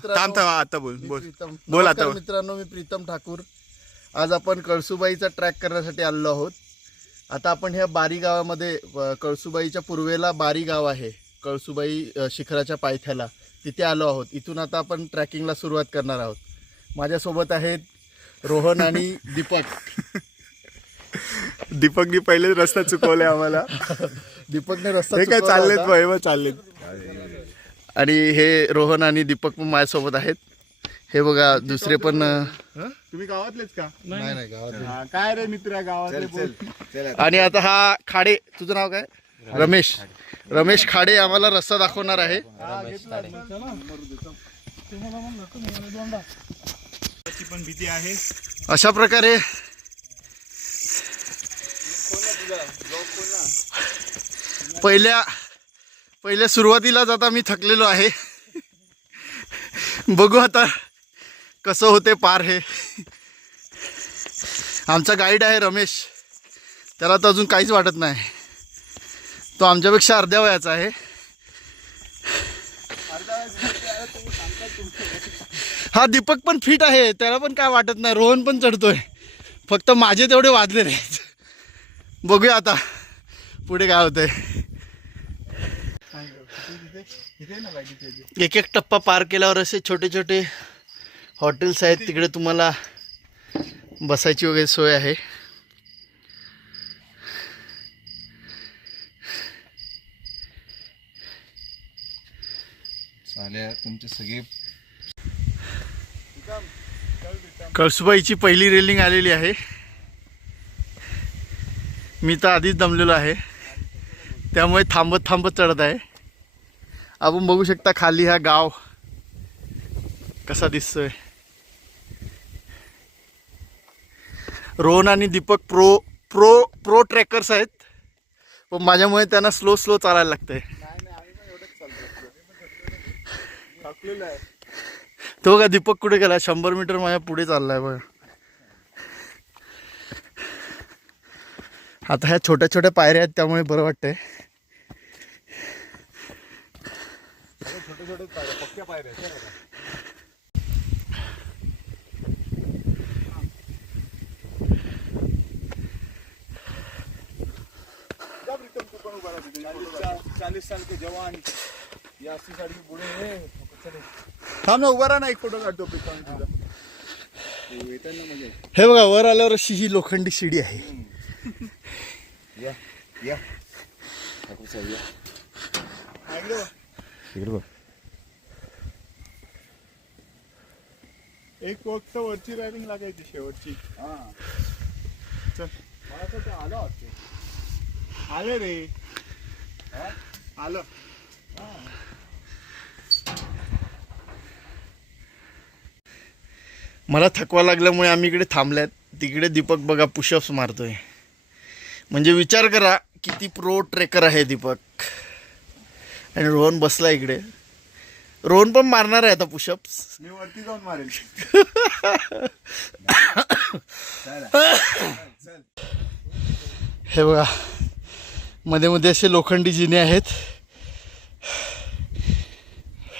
थांब थांब आता बोल बोल. प्रीतम बोल आता नमस्कार बोल. मित्रांनो मी प्रीतम ठाकूर. आज आपण कळसुबाईचा ट्रॅक करण्यासाठी आलेलो आहोत. आता आपण ह्या बारी गावामध्ये अ, कळसुबाईच्या पूर्वेला बारी गाव आहे. कळसुबाई अ, शिखराच्या पायथ्याला. तिथे आलो आहोत. इथून आता आपण ट्रॅकिंगला सुरुवात करणार आहोत. माझ्यासोबत आहेत रोहन आणि दीपक. दीपकनी पहिले रस्ता चुकवलाय आम्हाला. दीपकने रस्ता हे काय चुकवला चाललेत होता. मग चाललेत. आणि हे रोहन आणि दीपक पण माझ्यासोबत आहेत. हे बघा दुसरे पण तुम्ही गावातलेच का? नाही नाही. गावात हा, काय रे मित्र गावातले बोल. आणि आता हा खाडे तुझं नाव काय? रमेश रमेश. खाडे. आम्हाला रस्ता दाखवणार आहे. पण भीती आहे. अशा प्रकारे पहिल्या पहिल्या सुरुवातीलाच आता मी थकलेलो आहे. बघू आता कसं होते पार हे. आमचा गाईड आहे रमेश. त्याला तर अजून काहीच वाटत नाही. तो आमच्यापेक्षा अर्ध्या वयाचा आहे. हा दीपक पण फिट आहे. त्याला पण काय वाटत नाही. रोहन पण चढतोय. फक्त माझे तेवढे वाजलेले आहेत. बघूया आता पुढे काय होतंय. एक एक टप्पा पार केल्यावर असे छोटे छोटे हॉटेल्स आहेत तिकडे तुम्हाला बसायची वगैरे सोय आहे. तुमचे सगळे कळसुबाईची पहिली रेलिंग आलेली आहे. मी तर आधीच दमलेलो आहे. त्यामुळे थांबत थांबत चढत आहे. आपण बघू शकता खाली हा गाव कसा दिसतोय. रोहन आणि Deepak pro pro pro trekkers आहेत. पण माझ्यामुळे त्यांना स्लो स्लो चालायला लागतंय. तो का दीपक कुठे गेला? शंभर मीटर माझ्या पुढे चाललाय बघ. आता ह्या छोट्या छोट्या पायऱ्या आहेत त्यामुळे बरं वाटतंय छोटे छोटे पायऱ्या पक्क्या पायऱ्या आहेत, बरं का? जा प्रीतम, तू पण उभा राहा तिथे. चालीस- चालीस साल के जवान या अस्सी साल के बूढ़े हैं चले. थांब ना उभा राहा ना एक फोटो काढतो तुझा येताना म्हणजे हे बघा वर आल्यावर अशी ही लोखंडी शिडी आहे या या ठाकूर साहेब या इकडे बघ. इकडे बघ एक फक्त वरची रायडिंग लागायची शेवटची. हा. चल. मला तर ते आलं वाटते. आले रे. हा? आलं. मला थकवा लागल्यामुळे आम्ही इकडे थांबल्यात. तिकडे दीपक बघा पुशअप्स मारतोय. म्हणजे विचार करा किती प्रो ट्रेकर आहे दीपक. आणि रोहन बसला इकडे. रोहन पण मारणार आहे आता पुशअप्स. मी वरती जाऊन मारेल हे बघा मध्ये मध्ये असे लोखंडी जिने आहेत.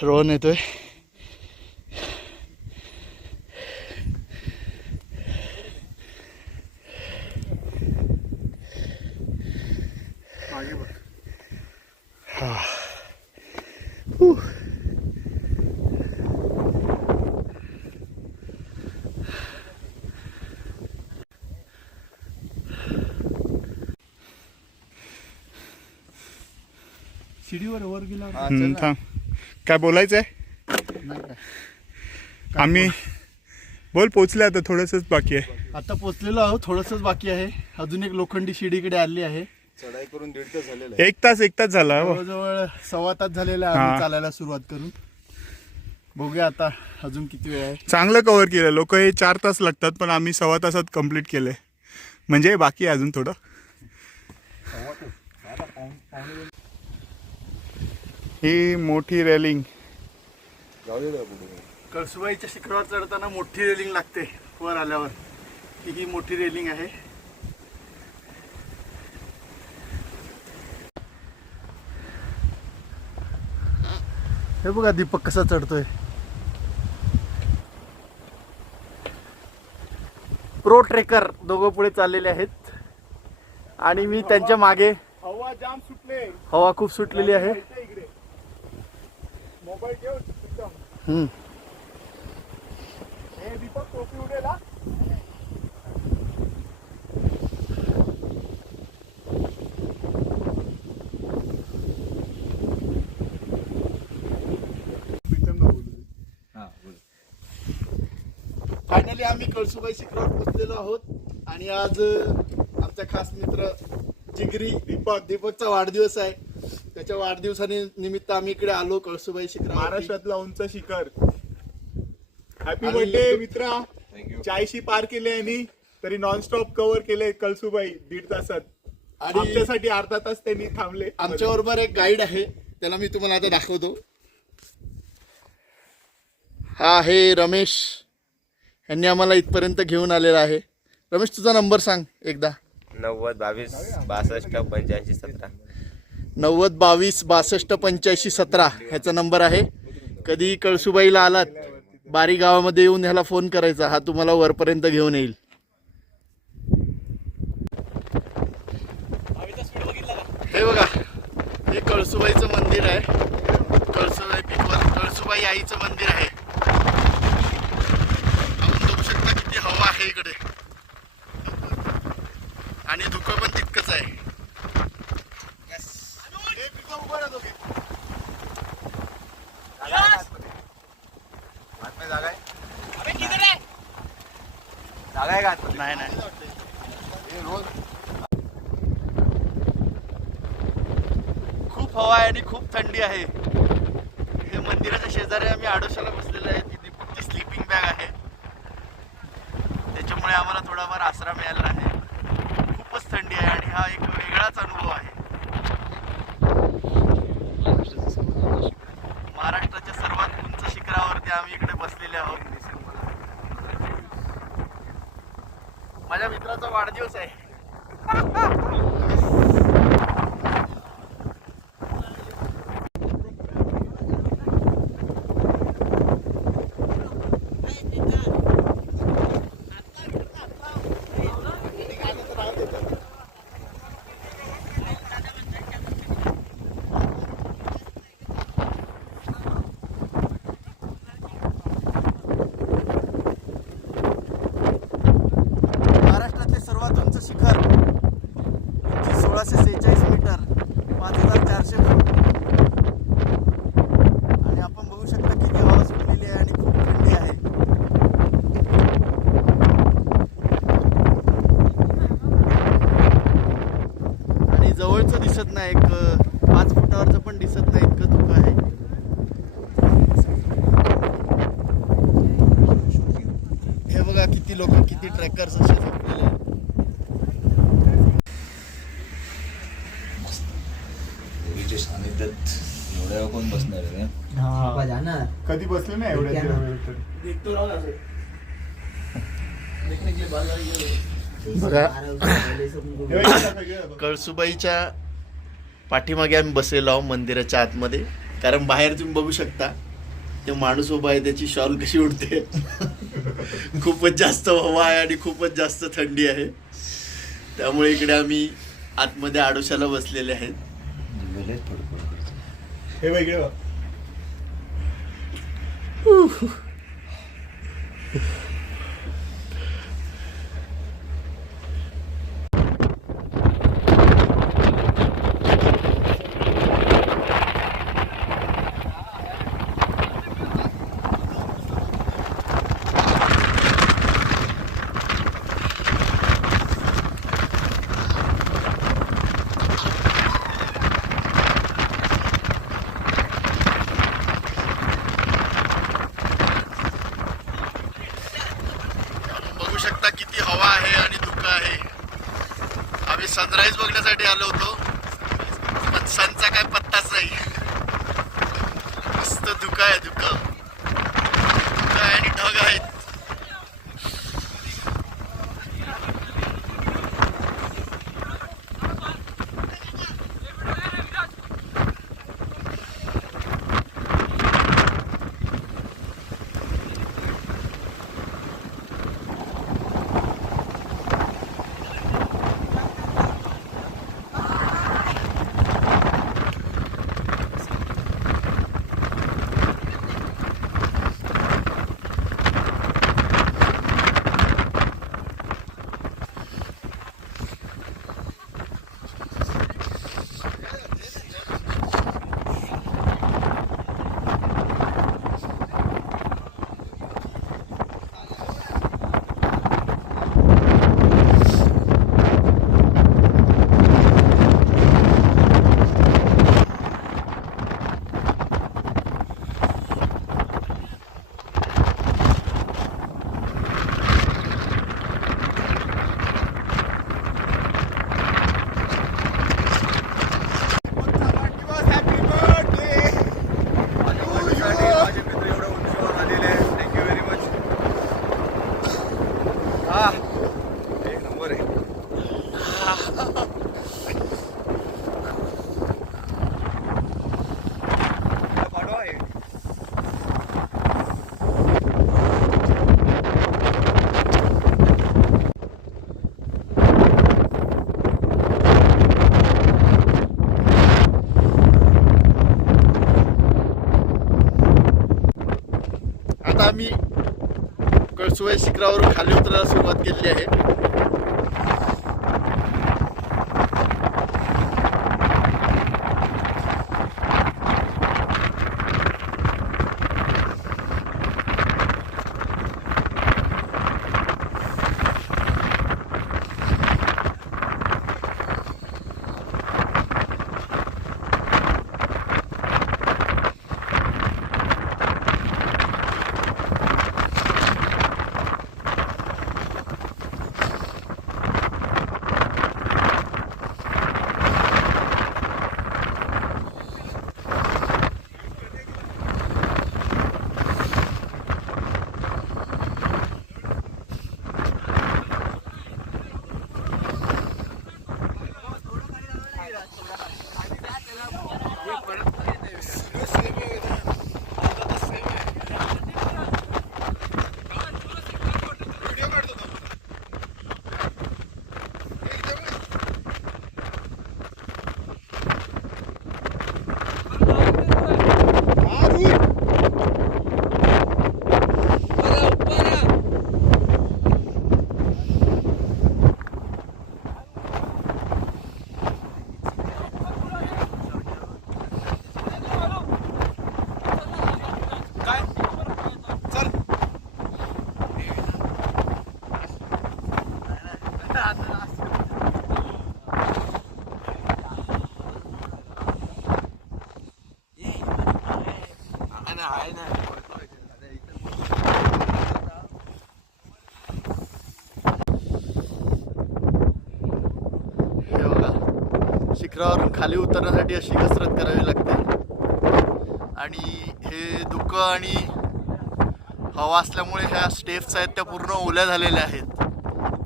रोहन येतोय मागे बघ शिडीवर वर गेला. हा, चल हम्म, ना. थांब. काय बोलायचंय? आम्ही बोल पोचले आता थोडंसंच बाकी आहे. आता पोचलेलो आहोत थोडंसंच बाकी आहे. अजून एक लोखंडी शिडी इकडे आली आहे. चढाई करून दीड तास झालेला एक तास एक तास झाला हो. जवळजवळ सव्वा तास झालेला आहे आम्ही. चालायला सुरुवात करून. बघूया आता अजून किती वेळ आहे. चांगलं कव्हर केलं. लोक हे चार तास लागतात पण आम्ही सव्वा तासात कंप्लीट केले म्हणजे बाकी आहे अजून थोडं. ही मोठी रेलिंग. कळसुबाईच्या शिखरावर चढताना मोठी रेलिंग लागते वर आल्यावर. ही ही मोठी रेलिंग आहे. हे बघा दीपक कसा चढतोय. प्रो ट्रेकर दोघं पुढे चाललेले आहेत. आणि मी त्यांच्या मागे हवा जाम सुटले. हवा खूप सुटलेली आहे. मोबाईल ठेव एकदम. हे दीपक टोपी उडेल हा. फायनली आम्ही कळसुबाई शिखरावर पोहोचलेलो आहोत आणि आज आमचा खास मित्र जिगरी दीपक दीपकचा वाढदिवस आहे त्याच्या वाढदिवसाने निमित्त आम्ही इकडे आलो कळसुबाई शिखर महाराष्ट्रातला उंच शिखर. हॅपी आणि- बर्थडे मित्रा. चाळीशी पार केले यांनी तरी नॉनस्टॉप कव्हर केले कळसुबाई दीड तासात. आणि- आमच्यासाठी अर्धा तास त्यांनी थांबले. आमच्या बरोबर एक गाईड आहे त्याला मी तुम्हाला आता दाखवतो. हा आहे रमेश. यांनी आम्हाला इथपर्यंत घेऊन आलेला आहे. रमेश तुझा नंबर सांग एकदा. नव्वद बावीस बासष्ट पंच्याऐंशी सतरा. नव्वद बावीस बासष्ट पंच्याऐंशी सतरा ह्याचा नंबर आहे. कधी कळसुबाईला आलात बारी गावामध्ये येऊन ह्याला फोन करायचा हा तुम्हाला वरपर्यंत घेऊन येईल. हे बघा हे कळसुबाईचं मंदिर आहे. कळसुबाई पिकवर कळसुबाई आईचं मंदिर आहे. आपण बघू शकता किती हवा आहे इकडे. आणि धुकं पण तितकंच आहे हे प्रीतम उभा राहा दोघे. नाही नाही. खूप हवा आहे आणि खूप थंडी आहे. हे मंदिराच्या शेजारी आम्ही आडोशाला बसलेलो आहे. ती दीपकची स्लीपिंग बॅग आहे. त्याच्यामुळे आम्हाला थोडाफार आसरा मिळाला आहे. खूपच थंडी आहे आणि हा एक वेगळाच अनुभव आहे. महाराष्ट्राच्या सर्वात उंच शिखरावरती आम्ही इकडे बसलेले आहोत. माझ्या मित्राचा वाढदिवस आहे महाराष्ट्रातले सर्वात उंच शिखर उंची सोळाशे सेहेचाळीस मीटर पाच हजार चारशे फूट आणि आपण बघू शकता किती हवा सुटलेली आहे आणि खूप थंडी आहे आणि जवळचं दिसत नाही एक पाच फुटावरचं पण दिसत नाही इतकं धुकं आहे. हे बघा किती लोक किती ट्रॅकर्स असे झोपलेले सानिध्यात एवढ्या कोण बसणार आहे कधी बसले नाही एवढ्या. बघा. हे. कळसुबाईच्या पाठीमागे आम्ही बसलेलो आहोत मंदिराच्या आतमध्ये. कारण बाहेर तुम्ही बघू शकता ते माणूस उभा आहे त्याची शॉल कशी उडते. खूपच जास्त हवा आहे आणि खूपच जास्त थंडी आहे. त्यामुळे इकडे आम्ही आतमध्ये आडोशाला बसलेले आहेत. हे बघ, इकडे बघ. बघू शकता किती हवा आहे आणि धुकं आहे आम्ही सनराईज बघण्यासाठी आलो होतो. पण सनचा काय पत्ताच नाही मस्त धुकं आहे धुका धुकं आहे आणि ढग आहेत आता आम्ही शिवाय शिखरावरून खाली उतरायला सुरुवात केली आहे. हे बघा शिखरावरून खाली उतरण्यासाठी अशी कसरत करावी लागते. आणि हे दुःख आणि हवा असल्यामुळे ह्या स्टेप्स आहेत त्या पूर्ण ओल्या झालेल्या आहेत.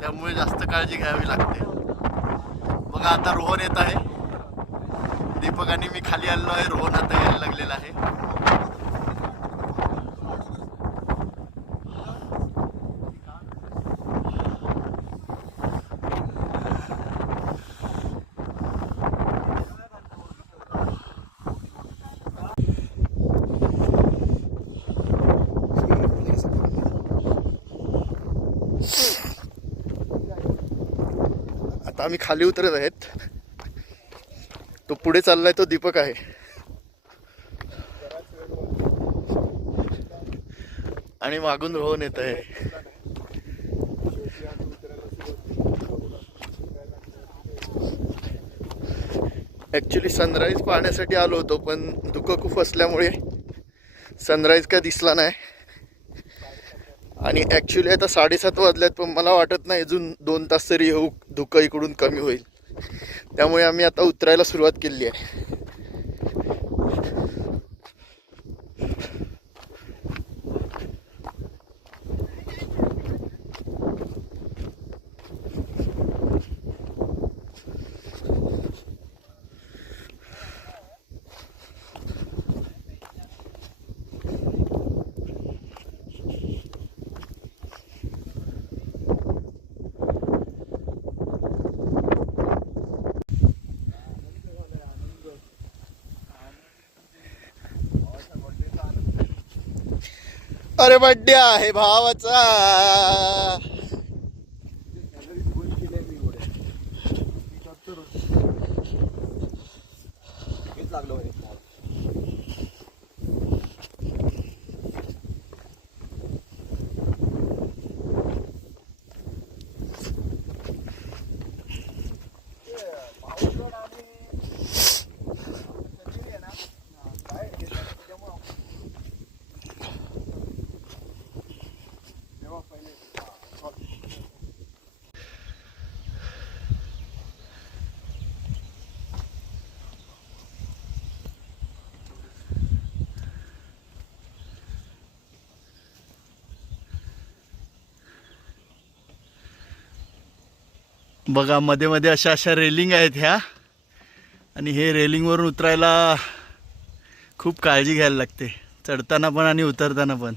त्यामुळे जास्त काळजी घ्यावी लागते. बघा आता रोहन येत आहे. दीपक आणि मी खाली आलेलो आहे रोहन आता यायला लागलेला आहे. आता आम्ही खाली उतरत आहेत. तो पुढे चाललाय तो दीपक आहे. आणि मागून रोहन येत आहे. ऍक्च्युली सनराईज पाहण्यासाठी आलो होतो पण धुकं खूप असल्यामुळे सनराईज काय दिसला नाही. आणि ॲक्च्युली आता साडेसात वाजल्यात पण मला वाटत नाही अजून दोन तास तरी येऊ धुकं इकडून कमी होईल. त्यामुळे आम्ही आता उतरायला सुरुवात केली आहे. बड्डे आहे भावाचा. लागलो बघा मध्ये मध्ये अशा अशा रेलिंग आहेत ह्या. आणि हे रेलिंगवरून उतरायला खूप काळजी घ्यायला लागते. चढताना पण आणि उतरताना पण.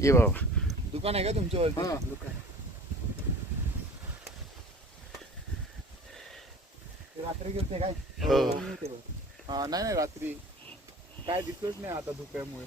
ये बाबा दुकान आहे का तुमच्यावरती? रात्री गेलते काय? हो. हा. नाही नाही रात्री. काय दिसलंच नाही आता धुक्यामुळे.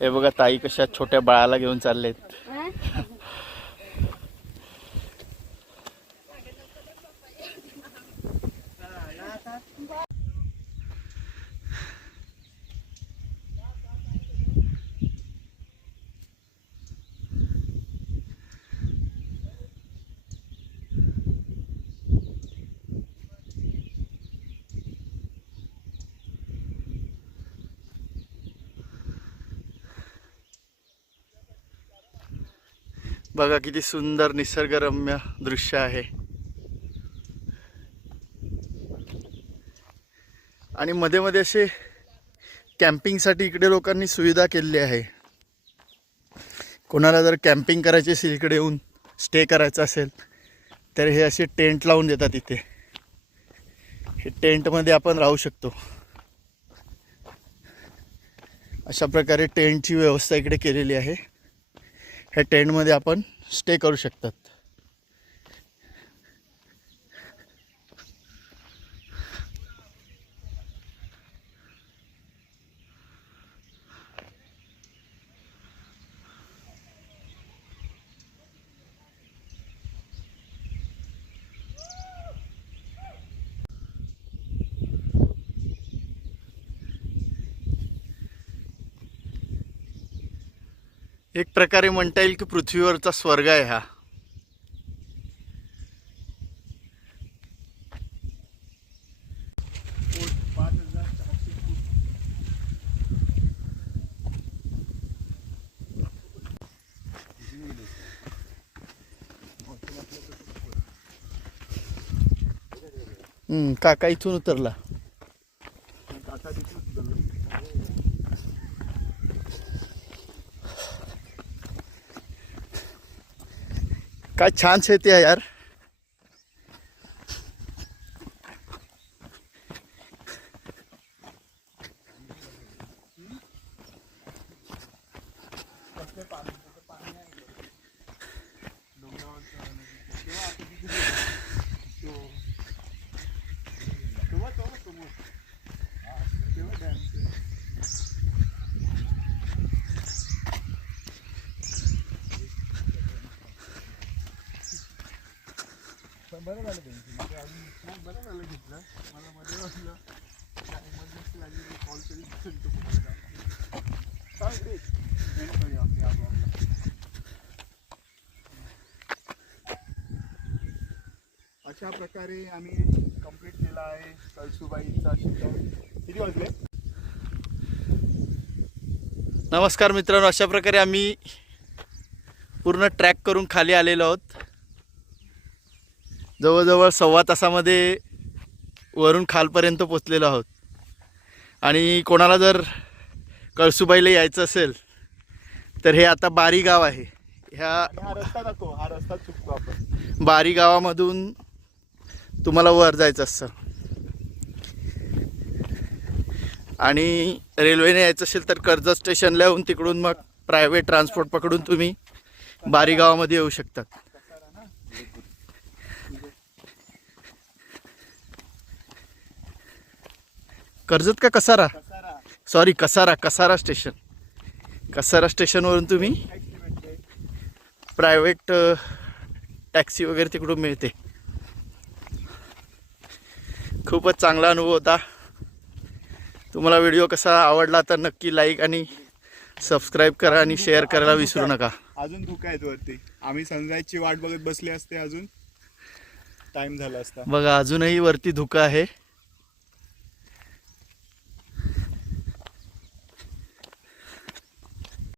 हे बघा ताई कशा छोट्या बाळाला घेऊन चाललेत. बघा किती सुंदर निसर्गरम्य दृश्य आहे. आणि मध्ये मध्ये असे कॅम्पिंगसाठी इकडे लोकांनी सुविधा केलेली आहे. कोणाला जर कॅम्पिंग करायची असेल इकडे येऊन स्टे करायचा असेल तर हे असे टेंट लावून देतात इथे. हे टेंटमध्ये आपण राहू शकतो. अशा प्रकारे टेंटची व्यवस्था इकडे केलेली आहे. ह्या टेंटमध्ये आपण स्टे करू शकतात. एक प्रकारे म्हणता येईल की पृथ्वीवरचा स्वर्ग आहे हा. काका इथून उतरला. काय छान शेती आहे यार बरं झालं त्यांची म्हणजे अजून नाही, बरं झालं घेतलं मला मध्ये वाटलं इमर्जन्सी लागली कॉल तरी दिसेल तो कुणाला. चालेल रे. End करूया आपली आज vlog. अशा प्रकारे आम्ही कंप्लीट केला आहे कळसुबाईचा शिखर किती वाजले? नमस्कार मित्रांनो अशा प्रकारे आम्ही पूर्ण ट्रॅक करून खाली आलेलो आहोत. जवळजवळ सव्वा तासामध्ये वरून खालपर्यंत पोचलेलो आहोत. आणि कोणाला जर कळसुबाईला यायचं असेल तर हे आता बारी गाव आहे. ह्या हा रस्ता दाखव हा रस्ता चुकतो आपण. बारी गावामधून तुम्हाला वर जायचं असतं. आणि रेल्वेने यायचं असेल तर कर्जत स्टेशनला येऊन तिकडून मग प्रायव्हेट ट्रान्सपोर्ट पकडून तुम्ही बारी गावामध्ये येऊ शकतात. कर्जत का Kasara? Sorry Kasara Kasara station. Kasara स्टेशनवरून तुम्ही प्रायव्हेट टॅक्सी वगैरे तिकडून मिळते. खूपच चांगला अनुभव होता. तुम्हाला व्हिडिओ कसा आवडला तर नक्की लाईक आणि सबस्क्राईब करा आणि शेअर करायला विसरू नका. अजून धुका आहेत वरती. आम्ही सनराईजची वाट बघत बसले असते अजून. टाइम झाला असता. बघा अजूनही वरती धुकं आहे.